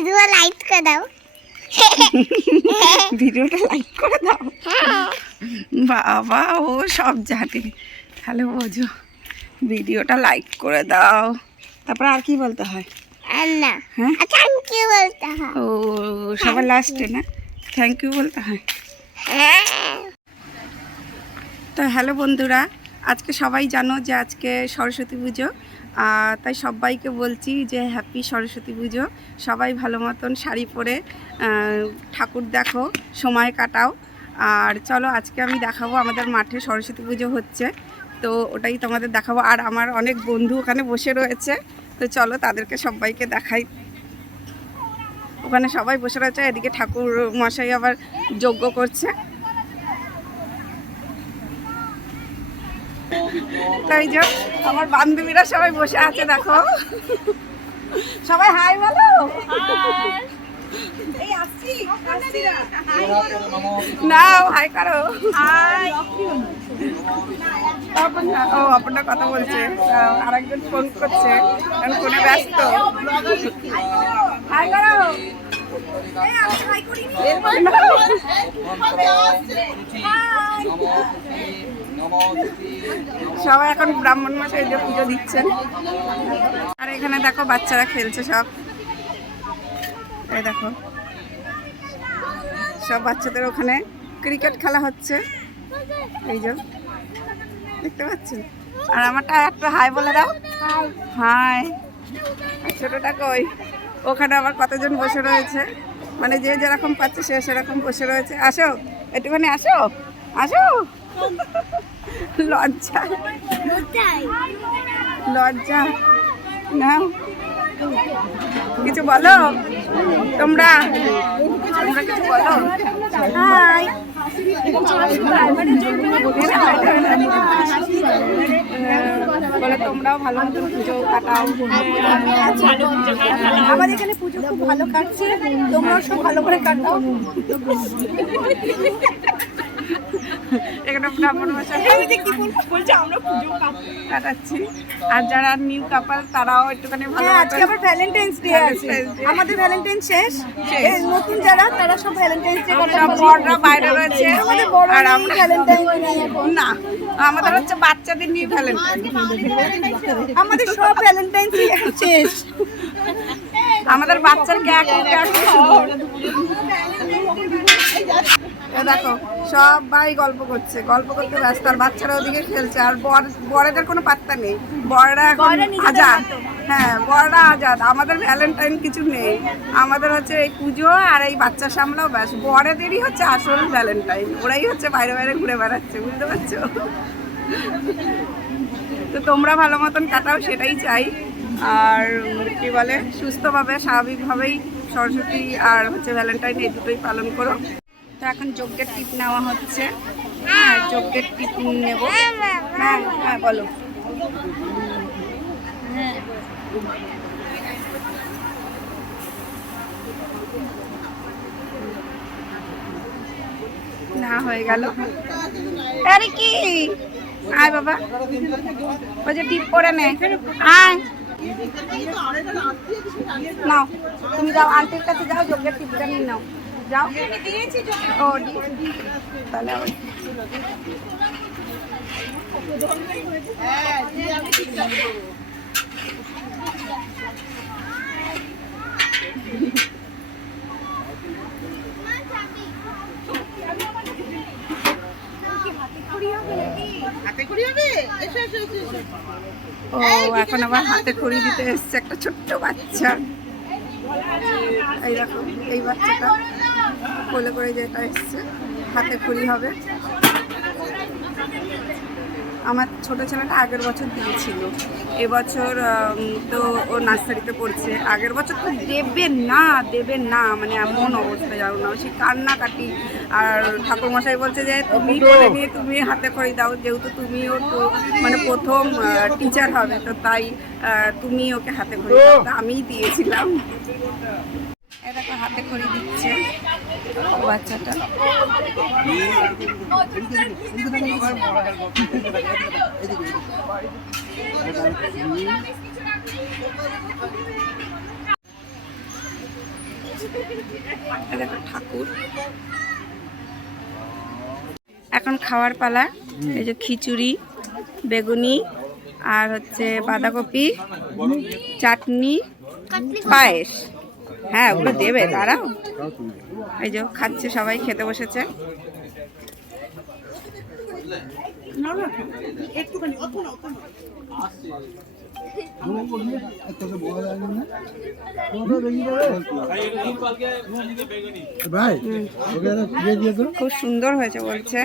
Video like করে দাও। ভিডিওটা লাইক করে দাও। বাবা ও সব জানে, তাহলে বোঝো ভিডিওটা লাইক করে দাও। তারপর আর কি বলতে হয়? না, হ্যাঁ থ্যাংক ইউ বলতে হয়। ও সবার লাস্টে না থ্যাংক ইউ বলতে হয়। তো হ্যালো বন্ধুরা, আজকে সবাই জানো যে আজকে সরস্বতী পুজো, তাই সবাইকে বলছি যে হ্যাপি সরস্বতী পুজো। সবাই ভালো মতন শাড়ি পরে ঠাকুর দেখো, সময় কাটাও। আর চলো আজকে আমি দেখাবো আমাদের মাঠে সরস্বতী পুজো হচ্ছে, তো ওটাই তোমাদের দেখাবো। আর আমার অনেক বন্ধু ওখানে বসে রয়েছে, তো চলো তাদেরকে সবাইকে দেখাই। ওখানে সবাই বসে রয়েছে, এদিকে ঠাকুর মশাই আবার যজ্ঞ করছে। তাই যে আমার বান্ধবীরা সবাই বসে আছে, দেখো সবাই হাই বলো। না হাই করো। ও আপনার কথা বলছে, আরেকজন ফোন করছে, কারণ ফোনে ব্যস্ত। হাই করো। সবাই এখন ব্রাহ্মণ মশাই যে পুজো দিচ্ছেন। আর এখানে দেখো বাচ্চারা খেলছে সব, এই দেখো সব বাচ্চাদের ওখানে ক্রিকেট খেলা হচ্ছে, এই যে দেখতে পাচ্ছেন। আর আমারটা একটা হাই বলে দাও। হাই। ছোটটা কই? ওখানে আবার কতজন বসে রয়েছে, মানে যে যেরকম পাচ্ছে সে সেরকম বসে রয়েছে। আসো একটুখানি আসো, আসো। লজ্জা লজ্জা না, কিছু বলো তোমরা, তোমরা কিছু বলো। হাই। বলে তোমরাও ভালো মতো পুজো কাটাও। আমার এখানে পুজো খুব ভালো কাটছে, তোমরাও সব ভালো করে কাটাও। এখানে ব্রাহ্মণ মশাই বলছে আমরা পুজো কাটাচ্ছি। আর যারা নিউ কাপল তারাও একটুখানি ভালো। আজকে আবার ভ্যালেন্টাইন্স ডে আছে, আমাদের ভ্যালেন্টাইন শেষ। নতুন যারা তারা সব ভ্যালেন্টাইন্স ডে কাটাচ্ছে, বড়রা বাইরে রয়েছে। আমাদের বড় আর আমরা ভ্যালেন্টাইন না, আমাদের হচ্ছে বাচ্চাদের নিয়ে ভ্যালেন্টাইন। আমাদের সব ভ্যালেন্টাইন শেষ। আমাদের বাচ্চার ক্যাক শুধু। দেখো সবাই গল্প করছে, গল্প করতে ব্যস্ত, আর বাচ্চারা ওদিকে খেলছে। আর বড়দের কোনো পাত্তা নেই, বড়রা এখন আজাদ। হ্যাঁ বড়রা আজাদ, আমাদের ভ্যালেন্টাইন কিছু নেই। আমাদের হচ্ছে এই পুজো আর এই বাচ্চা সামলাও ব্যাস। বড়দেরই হচ্ছে আসল ভ্যালেন্টাইন, ওরাই হচ্ছে বাইরে বাইরে ঘুরে বেড়াচ্ছে, বুঝতে পারছো? তো তোমরা ভালো মতন কাটাও, সেটাই চাই। আর কি বলে, সুস্থভাবে স্বাভাবিকভাবেই সরস্বতী আর হচ্ছে ভ্যালেন্টাইন এই দুটোই পালন করো। তো এখন যজ্ঞের টিপ নেওয়া হচ্ছে। হ্যাঁ যজ্ঞের টিপ নেব। হ্যাঁ হ্যাঁ বলো। না হয়ে গেল। আরে কি আয় বাবা, ওই যে টিপ করে নে। আয় নাও, তুমি যাও আন্টির কাছে যাও, যজ্ঞের টিপটা নিয়ে নাও, যাও। ও তাহলে ও এখন আবার হাতে খড়ি দিতে এসছে একটা ছোট্ট বাচ্চা। এই দেখো এই বাচ্চাটা কোলে করে যেটা এসছে, হাতে খড়ি হবে। আমার ছোট ছেলেটা আগের বছর দিয়েছিল, এবছর তো ও নার্সারিতে পড়ছে। আগের বছর তো দেবে না মানে এমন অবস্থা, যাও না, সে কান্নাকাটি। আর ঠাকুরমশাই বলছে যে তুমি বলে নিয়ে তুমি হাতে খড়ি দাও, যেহেতু তুমিও তো মানে প্রথম টিচার হবে, তো তাই তুমি ওকে হাতে খড়ি দাও। আমিই দিয়েছিলাম। এ দেখো হাতে খড়ি দিচ্ছে বাচ্চাটা। এই দেখো ঠাকুর। এখন খাওয়ার পালা। এই যে খিচুড়ি, বেগুনি, আর হচ্ছে বাঁধাকপি, চাটনি, পায়েস। হ্যাঁ ওগুলো দেবে, দাঁড়াও। এই যে খাচ্ছে, সবাই খেতে বসেছে। খুব সুন্দর হয়েছে বলছে।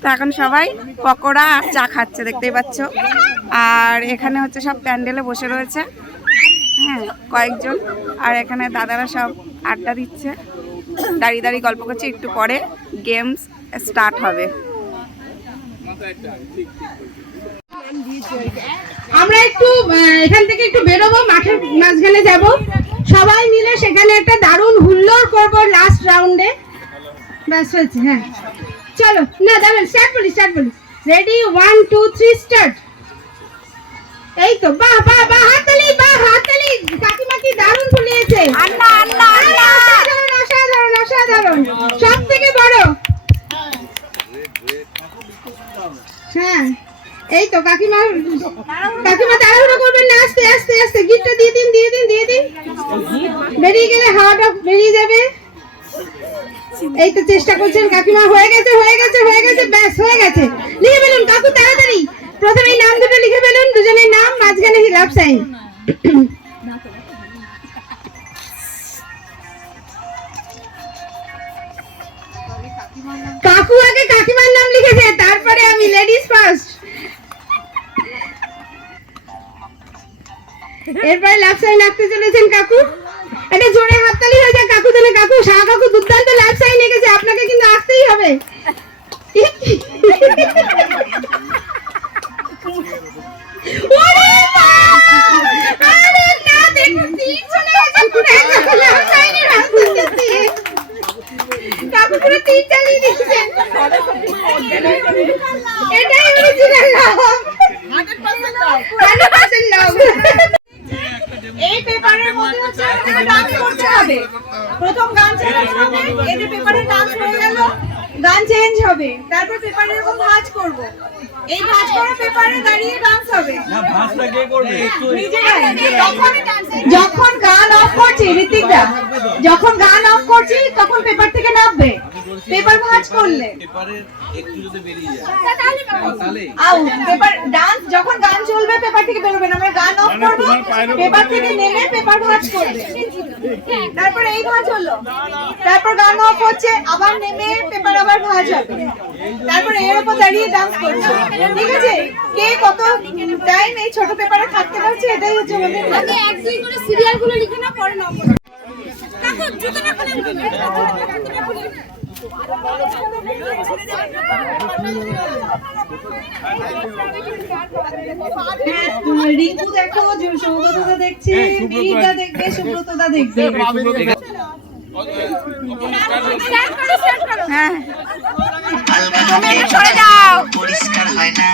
তো এখন সবাই পকোড়া আর চা খাচ্ছে, দেখতেই পাচ্ছ। আর এখানে হচ্ছে সব প্যান্ডেলে বসে রয়েছে, হ্যাঁ কয়েকজন। আর এখানে দাদারা সব আড্ডা দিচ্ছে, দাঁড়িয়ে দাঁড়িয়ে গল্প করছে। একটু পরে গেমস স্টার্ট হবে। আমরা একটু এখান থেকে একটু বেরোবো, মাঠের মাঝখানে যাব, সবাই মিলে সেখানে একটা দারুণ হুল্লোড় করব লাস্ট রাউন্ডে। ব্যাস হয়েছে। হ্যাঁ চলো, না দাঁড়ান, স্টার্ট বলি। Ready, 1 2 3 start. এই তো, বাহ বাহ বাহ, হাততালি, কাকিমা কি দারুণ ফুলিয়েছে। অসাধারণ। সব থেকে বড়। হ্যাঁ এই তো কাকিমা তাড়াহুড়ো করবেন না, আস্তে আস্তে গিফটটা দিয়ে দিন। বেরিয়ে গেলে হাওয়াটা বেরিয়ে যাবে। এই তো চেষ্টা করছেন কাকিমা। হয়ে গেছে, ব্যাস হয়ে গেছে। লিখে ফেলুন কাকু, তাড়াতাড়ি। প্রথমে নাম দুটো লিখে ফেলুন, দুজনের নাম, মাঝখানে লাভ সাইন। কাকু আগে কাকিমার নাম লিখেছে, তারপরে আমি। Ladies first. এরপরে লাভ সাইন আঁকতে চলেছেন কাকু। এটা জোরে হাততালি হয়ে যায় কাকু জন্য। কাকু, শাহ কাকু দুর্দান্ত লাভ সাইন এঁকেছে, আপনাকে কিন্তু আঁকতেই হবে। কাকু পুরো 3 চালিয়ে দিচ্ছেন। এটাই অরিজিনাল লাভ, 100% লাভ। এই পেপারের মধ্যে হচ্ছে ডান্স করতে হবে। প্রথম গান চালানো হবে, এই যে পেপারে ডান্স হয়ে গেল, গান চেঞ্জ হবে। তারপর পেপারে এরকম ভাঁজ করব। এই ভাঁজ করা পেপারে দাঁড়িয়ে ডান্স হবে। না, ভাঁজটা কে করবে? নিজেরাই। যখন গান অফ করছি, ঋতিকদা, যখন গান অফ করছি তখন পেপার থেকে নামবে। পেপার ভাঁজ করলে পেপারের একটু যদি বেরিয়ে যায় তাহলে আউট। পেপার ডান্স যখন গান চলবে পেপার থেকে বেরোবে না, আমরা গান অফ করব, পেপার থেকে নেমে পেপার ভাঁজ করবে। তারপর এই ভাঁজ হলো, তারপর গান অফ হচ্ছে, আবার নেমে পেপার আবার ভাঁজ হবে। তারপর এর উপর দাঁড়িয়ে ডান্স করছে। ঠিক আছে, কে কত টাইম এই ছোট পেপারে থাকতে পারছে, এটাই হচ্ছে আমাদের। আগে 1 2 করে সিরিয়ালগুলো লিখে না, পরে নম্বর। কাকু জুতোটা খুলে রিঙ্কু দেখো, সৌগতদা দেখছে, মিহিরদা দেখবে, সুব্রতদা দেখবে। পরিষ্কার হয় না,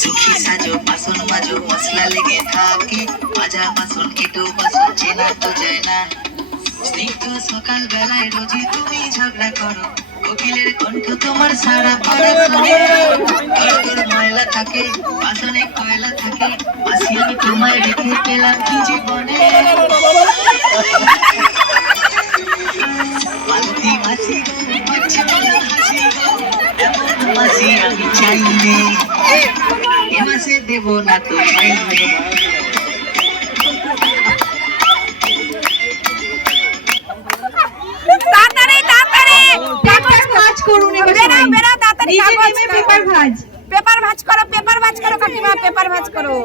সুখী সাজো, বাসন মাজো, মশলা লেগে থাকে, মাজা বাসন কেটো বাসন চেনা তো যায় না। স্নিগ্ধ সকাল বেলায় রোজি তুমি ঝগড়া করো, কোকিলের কণ্ঠ তোমার সারা পাড়া শুনে। ঘর ময়লা থাকে, বাসনে কয়লা থাকে, মাসি আমি তোমায় রেখে পেলাম কি জীবনে। মালতি মাসি গো, মাছি বলো হাসি গো, এমন মাসি আমি চাইলে এ মাসে দেব না তো চাইলে। পেপার ভাঁজ করো কাকিমা, পেপার ভাঁজ করো।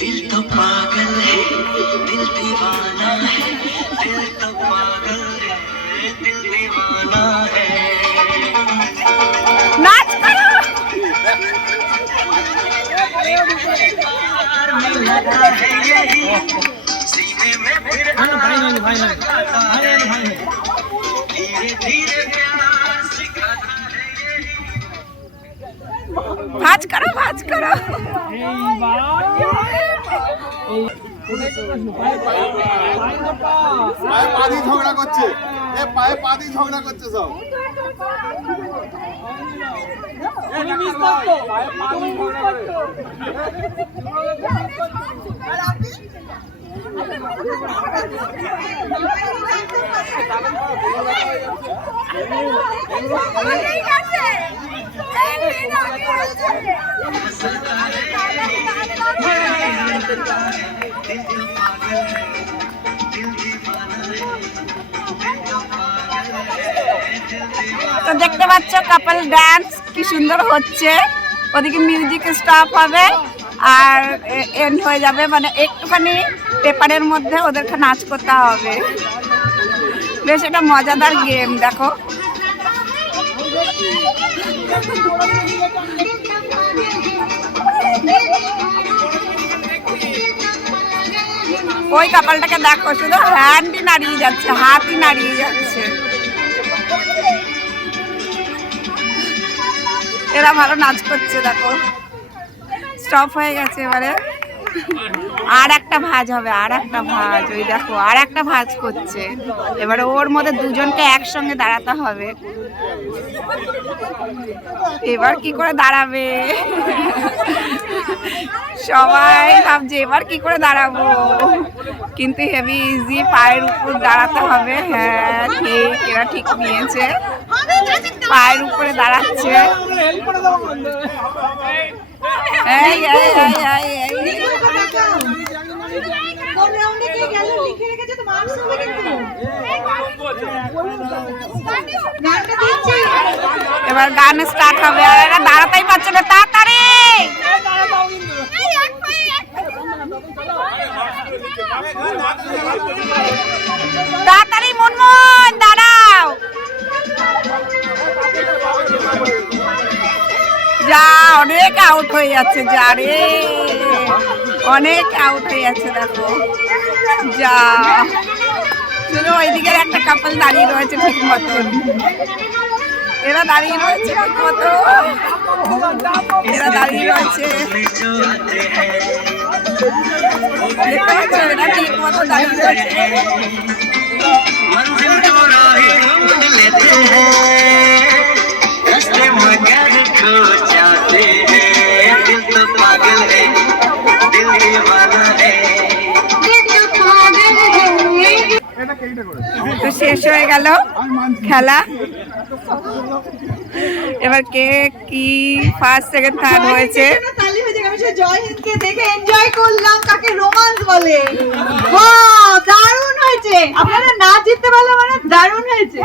दिल तो पागल है, दिल दीवाना है, दिल तो पागल है, दिल दीवाना सीने में फिर धीरे धीरे प्यार सिखाता है यही। ভাজ করো ভাজ করো। পায়ে পা দিয়ে ঝগড়া করছে, এ পায়ে পা দিয়ে ঝগড়া করছে সব। তো দেখতে পাচ্ছ কাপল ডান্স কি সুন্দর হচ্ছে। ওদিকে মিউজিক স্টপ হবে আর এন্ড হয়ে যাবে, মানে একটুখানি পেপারের মধ্যে ওদেরকে নাচ করতে হবে। বেশ এটা মজাদার গেম। দেখো ওই কাপলটাকে দেখো, শুধু হ্যান্ডই নাড়িয়ে যাচ্ছে, হাতই নাড়িয়ে যাচ্ছে। এরা ভালো নাচ করছে। দেখো স্টপ হয়ে গেছে, এবারে আর একটা ভাঁজ হবে, আর একটা ভাঁজ। ওই দেখো আর একটা ভাঁজ করছে। এবারে ওর মধ্যে দুজনকে একসঙ্গে দাঁড়াতে হবে। এবার কি করে দাঁড়াবে সবাই ভাবছে এবার কি করে দাঁড়াবো, কিন্তু হেভি ইজি, পায়ের উপর দাঁড়াতে হবে। হ্যাঁ ঠিক, এরা ঠিক নিয়েছে, পায়ের উপরে দাঁড়াচ্ছে। এই এই এই এই এই কোন রাউন্ডে কে গেল লিখে রেখেছে তো মার্কস হবে কিন্তু। গানটা দিচ্ছি, এবার গান স্টার্ট হবে। আর এরা দাঁড়াতেই পারছে না, তাড়াতাড়ি তাড়াতাড়ি মুনমুন দাঁড়াও। যা অনেক আউট হয়ে যাচ্ছে, যা রে অনেক আউট হয়ে যাচ্ছে। দেখো যা, শুধু ওইদিকের একটা কাপল দাঁড়িয়ে রয়েছে ঠিক মতন। এরা দাঁড়িয়ে রয়েছে ঠিক মতো, এরা দাঁড়িয়ে রয়েছে। দেখতে পাচ্ছ এরা ঠিক মতো দাঁড়িয়ে রয়েছে। मंजिल तो राही ढूंढ लेते हैं, रास्ते मगर खो जाते हैं। दिल तो पागल है, दिल दीवाना है। তো শেষ হয়ে গেল খেলা। এবার কে কি ফার্স্ট সেকেন্ড থার্ড হয়েছে। তালি হয়ে যাবে। আমি সেই জয় হিন্দকে দেখে এনজয় করলাম, তাকে রোমান্স বলে। বাহ দারুণ হয়েছে, আপনারা না জিততে পারলে মানে দারুণ হয়েছে।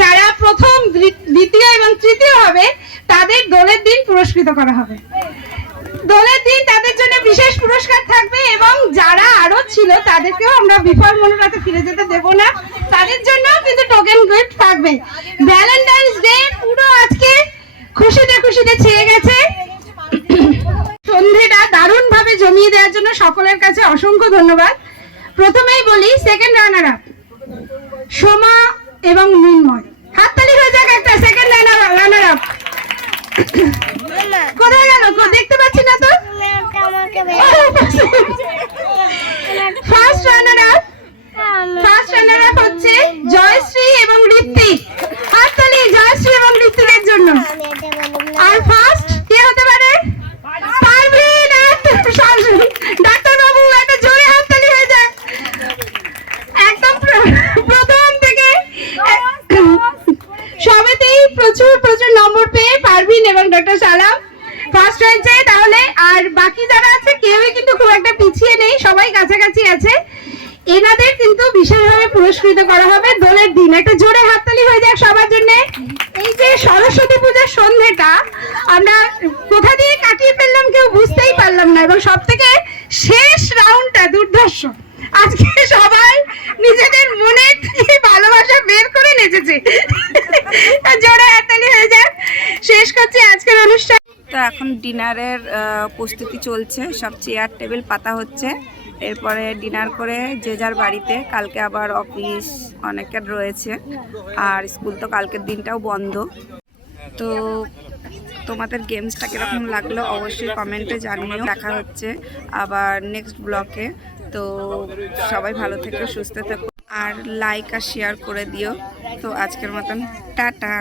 যারা প্রথম, দ্বিতীয় এবং তৃতীয় হবে তাদের দোলের দিন পুরস্কৃত করা হবে। দোলের দিন তাদের জন্য বিশেষ পুরস্কার থাকবে, এবং যারা আরো ছিল তাদেরকেও আমরা বিফল মনোরথে ফিরে যেতে দেব না, তাদের জন্য কিন্তু টোকেন গিফট থাকবে। ভ্যালেন্টাইন্স ডে পুরো আজকে খুশিতে খুশিতে ছেয়ে গেছে। সন্ধেটা দারুণ ভাবে জমিয়ে দেওয়ার জন্য সকলের কাছে অসংখ্য ধন্যবাদ। প্রথমেই বলি সেকেন্ড রানার আপ সোমা এবং মৃন্ময়। হাততালি হয়ে যাক একটা। সেকেন্ড রানার আপ কোথায় গেল, দেখতে পাচ্ছি না তো। ফার্স্ট রানার আপ হচ্ছে জয়শ্রী এবং ঋত্বিক। হাততালি জয়শ্রী এবং ঋত্বিকের জন্য। আর ফার্স্ট কে হতে পারে? পারভিন। ডাক্তার বাবু একটা জোরে হাততালি হয়ে যাক। একদম প্রথম থেকে সবেতেই প্রচুর প্রচুর নম্বর পেয়ে পারভিন এবং ডক্টর সালাম ফার্স্ট হয়েছে। তাহলে আর বাকি যারা আছে কেউই কিন্তু খুব একটা পিছিয়ে নেই, সবাই কাছাকাছি আছে। এনাদের কিন্তু বিশেষভাবে পুরস্কৃত করা হবে দোলের দিন। একটা জোরে হাততালি হয়ে যাক সবার জন্য। এই যে সরস্বতী পূজার সন্ধ্যেটা আমরা কোথা দিয়ে কাটিয়ে ফেললাম কেউ বুঝতেই পারলাম না, এবং সব থেকে শেষ রাউন্ডটা দুর্ধর্ষ। আজকে সবাই নিজেদের মনে ভালোবাসা বের করে নেচেছে। জোরে হাততালি হয়ে যাক। শেষ করছি আজকের অনুষ্ঠান। তো এখন ডিনারের প্রস্তুতি চলছে, সব চেয়ার টেবিল পাতা হচ্ছে। এরপরে ডিনার করে যে যার বাড়িতে, কালকে আবার অফিস অনেকের রয়েছে, আর স্কুল তো কালকের দিনটাও বন্ধ। তো তোমাদের গেমসটা কীরকম লাগলো অবশ্যই কমেন্টে জানিও। দেখা হচ্ছে আবার নেক্সট ব্লকে। তো সবাই ভালো থেকো, সুস্থ থেকো, আর লাইক আর শেয়ার করে দিও। তো আজকের মতন টাটা।